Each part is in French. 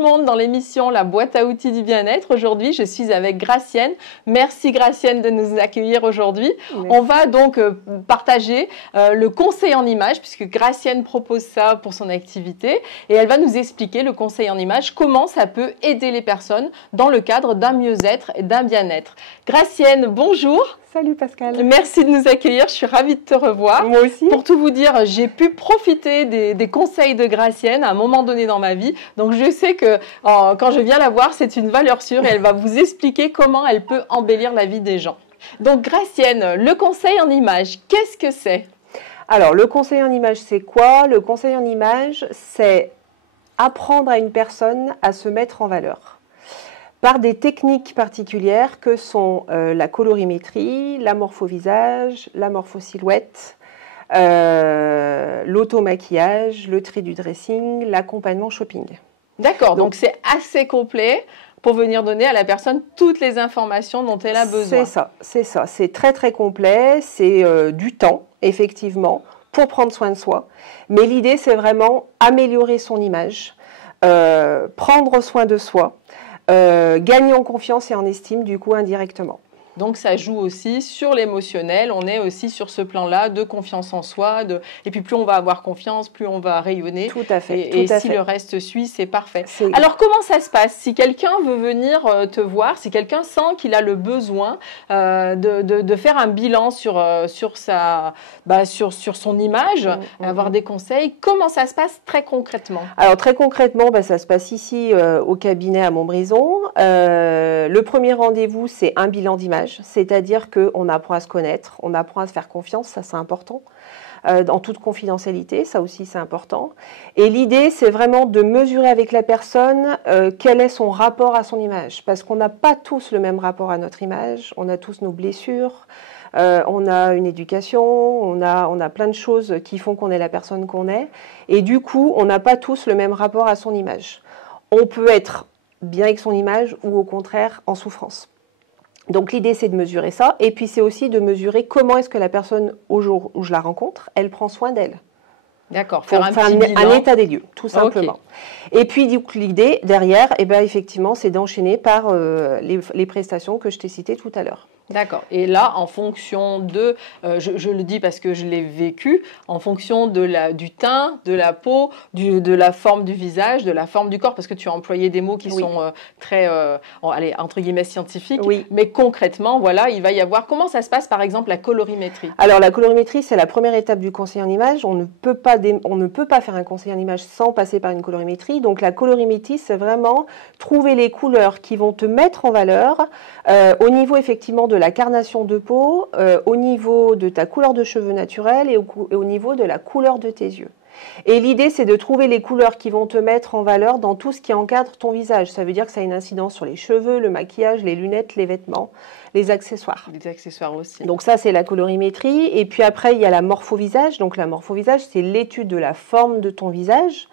le monde dans l'émission La boîte à outils du bien-être. Aujourd'hui, je suis avec Gracienne. Merci Gracienne de nous accueillir aujourd'hui. On va donc partager le conseil en images, puisque Gracienne propose ça pour son activité. Et elle va nous expliquer le conseil en images, comment ça peut aider les personnes dans le cadre d'un mieux-être et d'un bien-être. Gracienne, bonjour. Salut Pascal. Merci de nous accueillir, je suis ravie de te revoir. Moi aussi. Pour tout vous dire, j'ai pu profiter des conseils de Gracienne à un moment donné dans ma vie. Donc je sais que quand je viens la voir, c'est une valeur sûre et elle va vous expliquer comment elle peut embellir la vie des gens. Donc Gracienne, le conseil en image, qu'est-ce que c'est? Alors le conseil en image, c'est quoi? Le conseil en image, c'est apprendre à une personne à se mettre en valeur par des techniques particulières que sont la colorimétrie, la morpho-visage, la morpho-silhouette, l'automaquillage, le trait du dressing, l'accompagnement shopping. D'accord, donc c'est assez complet pour venir donner à la personne toutes les informations dont elle a besoin. C'est ça. C'est très très complet, c'est du temps, effectivement, pour prendre soin de soi. Mais l'idée, c'est vraiment améliorer son image, prendre soin de soi, gagner en confiance et en estime, du coup, indirectement. Donc, ça joue aussi sur l'émotionnel. On est aussi sur ce plan-là de confiance en soi. Et puis, plus on va avoir confiance, plus on va rayonner. Tout à fait. Et si le reste suit, c'est parfait. Alors, comment ça se passe? Si quelqu'un veut venir te voir, si quelqu'un sent qu'il a le besoin de faire un bilan sur son image, avoir des conseils, comment ça se passe très concrètement? Alors, très concrètement, ça se passe ici au cabinet à Montbrison. Le premier rendez-vous, c'est un bilan d'image. C'est-à-dire qu'on apprend à se connaître, on apprend à se faire confiance, ça c'est important, en toute confidentialité, ça aussi c'est important. Et l'idée c'est vraiment de mesurer avec la personne quel est son rapport à son image, parce qu'on n'a pas tous le même rapport à notre image, on a tous nos blessures, on a une éducation, on a plein de choses qui font qu'on est la personne qu'on est, et du coup on n'a pas tous le même rapport à son image. On peut être bien avec son image ou au contraire en souffrance. Donc l'idée c'est de mesurer ça, et puis c'est aussi de mesurer comment est-ce que la personne, au jour où je la rencontre, elle prend soin d'elle. D'accord, faire un petit bilan. Un état des lieux, tout simplement. Okay. Et puis l'idée derrière, effectivement, c'est d'enchaîner par les prestations que je t'ai citées tout à l'heure. D'accord. Et là, en fonction de, je le dis parce que je l'ai vécu, en fonction du teint, de la peau, de la forme du visage, de la forme du corps, parce que tu as employé des mots qui sont très, allez, entre guillemets, scientifiques. Oui. Mais concrètement, voilà, il va y avoir, comment ça se passe, par exemple, la colorimétrie? Alors, la colorimétrie, c'est la première étape du conseil en image. On ne peut pas faire un conseil en image sans passer par une colorimétrie. Donc, la colorimétrie, c'est vraiment trouver les couleurs qui vont te mettre en valeur au niveau, effectivement, de la carnation de peau, au niveau de ta couleur de cheveux naturelle et au niveau de la couleur de tes yeux. Et l'idée, c'est de trouver les couleurs qui vont te mettre en valeur dans tout ce qui encadre ton visage. Ça veut dire que ça a une incidence sur les cheveux, le maquillage, les lunettes, les vêtements, les accessoires. Les accessoires aussi. Donc ça, c'est la colorimétrie. Et puis après, il y a la morpho-visage. Donc la morpho-visage, c'est l'étude de la forme de ton visage.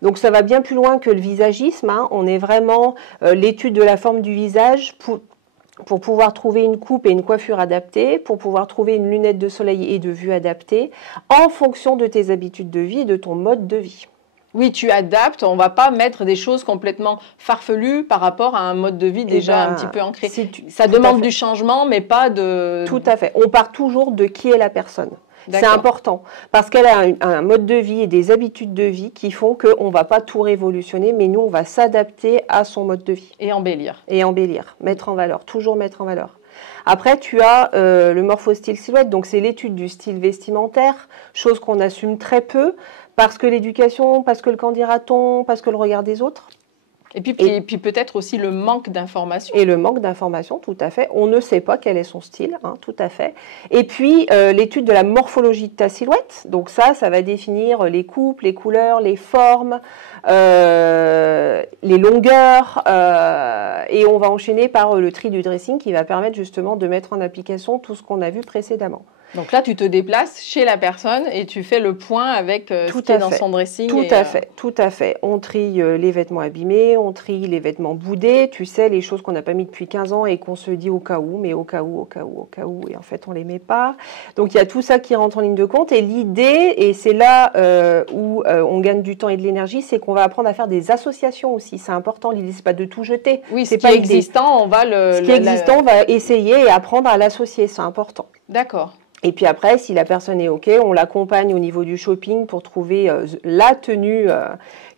Donc ça va bien plus loin que le visagisme, hein. On est vraiment l'étude de la forme du visage pour pouvoir trouver une coupe et une coiffure adaptée, pour pouvoir trouver une lunette de soleil et de vue adaptée, en fonction de tes habitudes de vie et de ton mode de vie. Oui, tu adaptes, on ne va pas mettre des choses complètement farfelues par rapport à un mode de vie déjà un petit peu ancré. Ça demande du changement, mais pas de... Tout à fait. On part toujours de qui est la personne. C'est important, parce qu'elle a un mode de vie et des habitudes de vie qui font qu'on ne va pas tout révolutionner, mais nous, on va s'adapter à son mode de vie. Et embellir. Et embellir, mettre en valeur, toujours mettre en valeur. Après, tu as le morpho-style silhouette, donc c'est l'étude du style vestimentaire, chose qu'on assume très peu, parce que l'éducation, parce que le qu'en dira-t-on, parce que le regard des autres. Et puis peut-être aussi le manque d'informations. Et le manque d'informations, tout à fait. On ne sait pas quel est son style, hein, tout à fait. Et puis, l'étude de la morphologie de ta silhouette. Donc ça va définir les coupes, les couleurs, les formes, les longueurs. Et on va enchaîner par le tri du dressing qui va permettre justement de mettre en application tout ce qu'on a vu précédemment. Donc là, tu te déplaces chez la personne et tu fais le point avec ce qui est dans son dressing. Tout à fait, tout à fait. On trie les vêtements abîmés, on trie les vêtements boudés, tu sais, les choses qu'on n'a pas mis depuis 15 ans et qu'on se dit au cas où, mais au cas où, et en fait, on les met pas. Donc, il y a tout ça qui rentre en ligne de compte. Et l'idée, et c'est là où on gagne du temps et de l'énergie, c'est qu'on va apprendre à faire des associations aussi. C'est important. L'idée, c'est pas de tout jeter. Oui, ce qui est existant, on va ce qui est existant, on va essayer et apprendre à l'associer. C'est important. D'accord. Et puis après, si la personne est OK, on l'accompagne au niveau du shopping pour trouver la tenue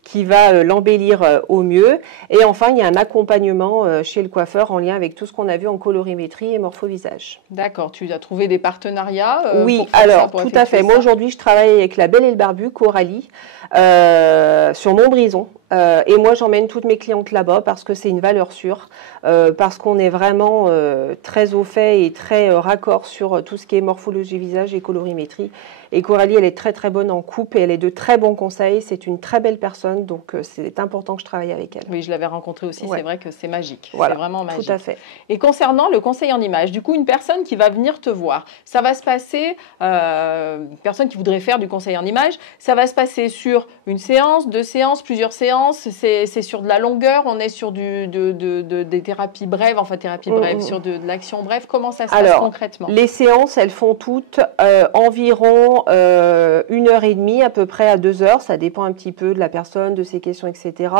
qui va l'embellir au mieux. Et enfin, il y a un accompagnement chez le coiffeur en lien avec tout ce qu'on a vu en colorimétrie et morpho-visage. D'accord. Tu as trouvé des partenariats oui, pour faire alors ça, pour tout à fait. Moi, aujourd'hui, je travaille avec La Belle et le Barbu, Coralie, sur Montbrison. Et moi, j'emmène toutes mes clientes là-bas parce que c'est une valeur sûre, parce qu'on est vraiment très au fait et très raccord sur tout ce qui est morphologie visage et colorimétrie. Et Coralie, elle est très très bonne en coupe et elle est de très bons conseils. C'est une très belle personne, donc c'est important que je travaille avec elle. Oui, je l'avais rencontrée aussi, ouais. C'est vrai que c'est magique. Voilà, c'est vraiment magique. Tout à fait. Et concernant le conseil en image, du coup, une personne qui va venir te voir, ça va se passer, une personne qui voudrait faire du conseil en image, ça va se passer sur une séance, 2 séances, plusieurs séances, c'est sur de la longueur, on est sur des thérapies brèves, sur de l'action brève. Comment ça se passe concrètement? Les séances, elles font toutes environ 1h30 à peu près à 2 heures, ça dépend un petit peu de la personne, de ses questions, etc.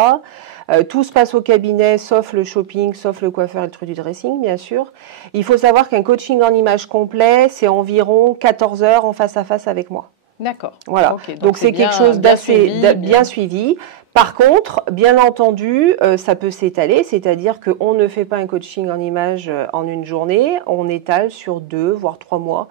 Tout se passe au cabinet, sauf le shopping, sauf le coiffeur et le truc du dressing, bien sûr. Il faut savoir qu'un coaching en image complet, c'est environ 14 heures en face à face avec moi. D'accord. Voilà. Okay, donc c'est quelque chose d'assez bien suivi. Par contre, bien entendu, ça peut s'étaler, c'est-à-dire qu'on ne fait pas un coaching en image en une journée, on étale sur 2 voire 3 mois.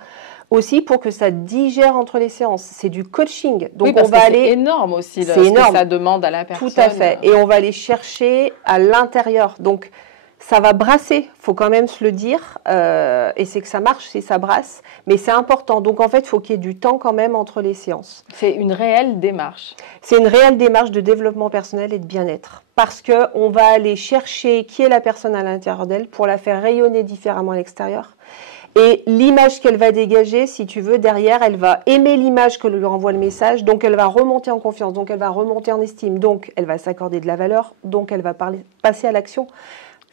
Aussi pour que ça digère entre les séances. C'est du coaching. Donc oui, parce que c'est énorme aussi ce que ça demande à la personne. Tout à fait. Et on va aller chercher à l'intérieur. Donc ça va brasser, il faut quand même se le dire. Et c'est que ça marche si ça brasse. Mais c'est important. Donc en fait, il faut qu'il y ait du temps quand même entre les séances. C'est une réelle démarche. C'est une réelle démarche de développement personnel et de bien-être. Parce qu'on va aller chercher qui est la personne à l'intérieur d'elle pour la faire rayonner différemment à l'extérieur. Et l'image qu'elle va dégager, si tu veux, derrière, elle va aimer l'image que lui renvoie le message, donc elle va remonter en confiance, donc elle va remonter en estime, donc elle va s'accorder de la valeur, donc elle va passer à l'action.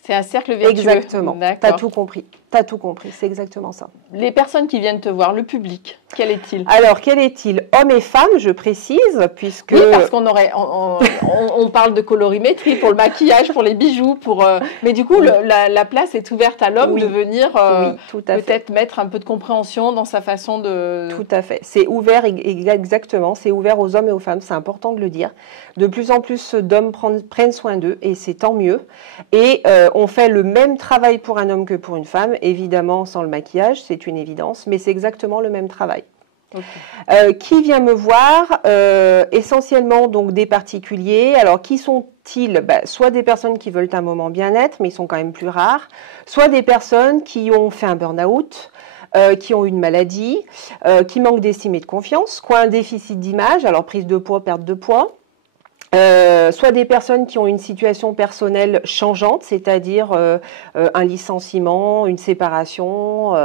C'est un cercle vertueux. Exactement, tu as tout compris. Tu as tout compris, c'est exactement ça. Les personnes qui viennent te voir, le public, quel est-il? Alors, quel est-il? Hommes et femmes, je précise, puisque... Oui, parce on parle de colorimétrie pour le maquillage, pour les bijoux, mais du coup, la place est ouverte à l'homme de venir peut-être mettre un peu de compréhension dans sa façon de... Tout à fait, c'est ouvert, exactement, c'est ouvert aux hommes et aux femmes, c'est important de le dire. De plus en plus d'hommes prennent soin d'eux, et c'est tant mieux. Et on fait le même travail pour un homme que pour une femme, évidemment sans le maquillage, c'est une évidence, mais c'est exactement le même travail. Okay. Qui vient me voir? Essentiellement donc des particuliers. Alors qui sont-ils? Soit des personnes qui veulent un moment bien-être, mais ils sont quand même plus rares, soit des personnes qui ont fait un burn-out, qui ont une maladie, qui manquent d'estime et de confiance, qui ont un déficit d'image, alors prise de poids, perte de poids. Soit des personnes qui ont une situation personnelle changeante, c'est-à-dire un licenciement, une séparation,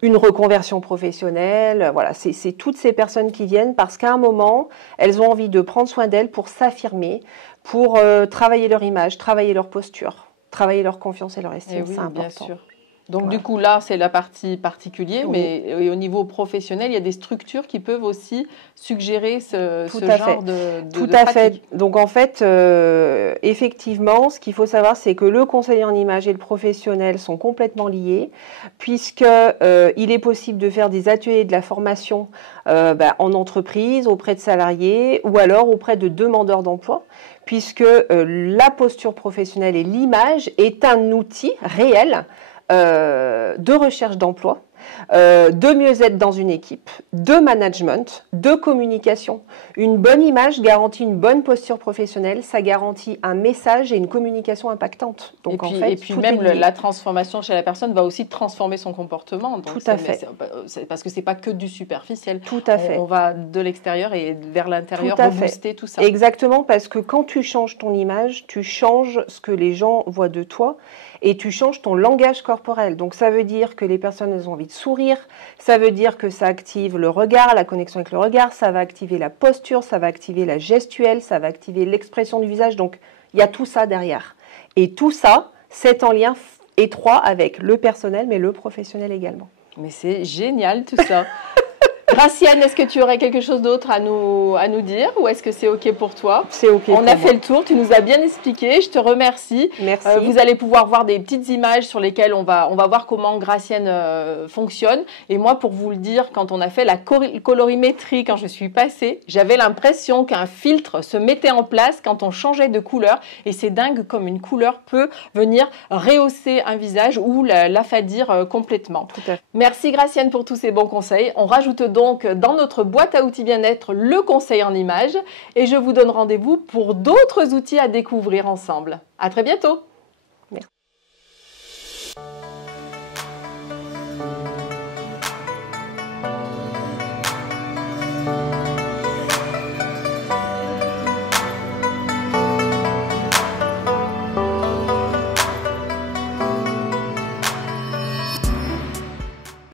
une reconversion professionnelle. Voilà, c'est toutes ces personnes qui viennent parce qu'à un moment, elles ont envie de prendre soin d'elles pour s'affirmer, pour travailler leur image, travailler leur posture, travailler leur confiance et leur estime. Oui, c'est important. Bien sûr. Donc du coup là c'est la partie particulière, mais au niveau professionnel il y a des structures qui peuvent aussi suggérer ce genre de Tout à fait. Donc en fait effectivement ce qu'il faut savoir c'est que le conseiller en image et le professionnel sont complètement liés puisque il est possible de faire des ateliers de la formation en entreprise auprès de salariés ou alors auprès de demandeurs d'emploi puisque la posture professionnelle et l'image est un outil réel de recherche d'emploi, de mieux-être dans une équipe, de management, de communication. Une bonne image garantit une bonne posture professionnelle, ça garantit un message et une communication impactante. Donc, et puis même la transformation chez la personne va aussi transformer son comportement. Donc tout à fait. Parce que c'est pas que du superficiel. Tout à fait. On va de l'extérieur et vers l'intérieur rebooster tout ça. Exactement, parce que quand tu changes ton image, tu changes ce que les gens voient de toi et tu changes ton langage corporel. Donc ça veut dire que les personnes elles ont envie de sourire, ça veut dire que ça active le regard, la connexion avec le regard, ça va activer la posture, ça va activer la gestuelle, ça va activer l'expression du visage. Donc, il y a tout ça derrière. Et tout ça, c'est en lien étroit avec le personnel, mais le professionnel également. Mais c'est génial tout ça. Gracienne, est-ce que tu aurais quelque chose d'autre à nous dire ou est-ce que c'est OK pour toi? C'est OK pour moi. On a fait le tour, tu nous as bien expliqué, je te remercie. Merci. Vous allez pouvoir voir des petites images sur lesquelles on va voir comment Gracienne fonctionne. Et moi, pour vous le dire, quand on a fait la colorimétrie, quand je suis passée, j'avais l'impression qu'un filtre se mettait en place quand on changeait de couleur. Et c'est dingue comme une couleur peut venir rehausser un visage ou l'affadir complètement. Tout à fait. Merci Gracienne pour tous ces bons conseils. On rajoute donc dans notre boîte à outils bien-être le conseil en images et je vous donne rendez-vous pour d'autres outils à découvrir ensemble. À très bientôt.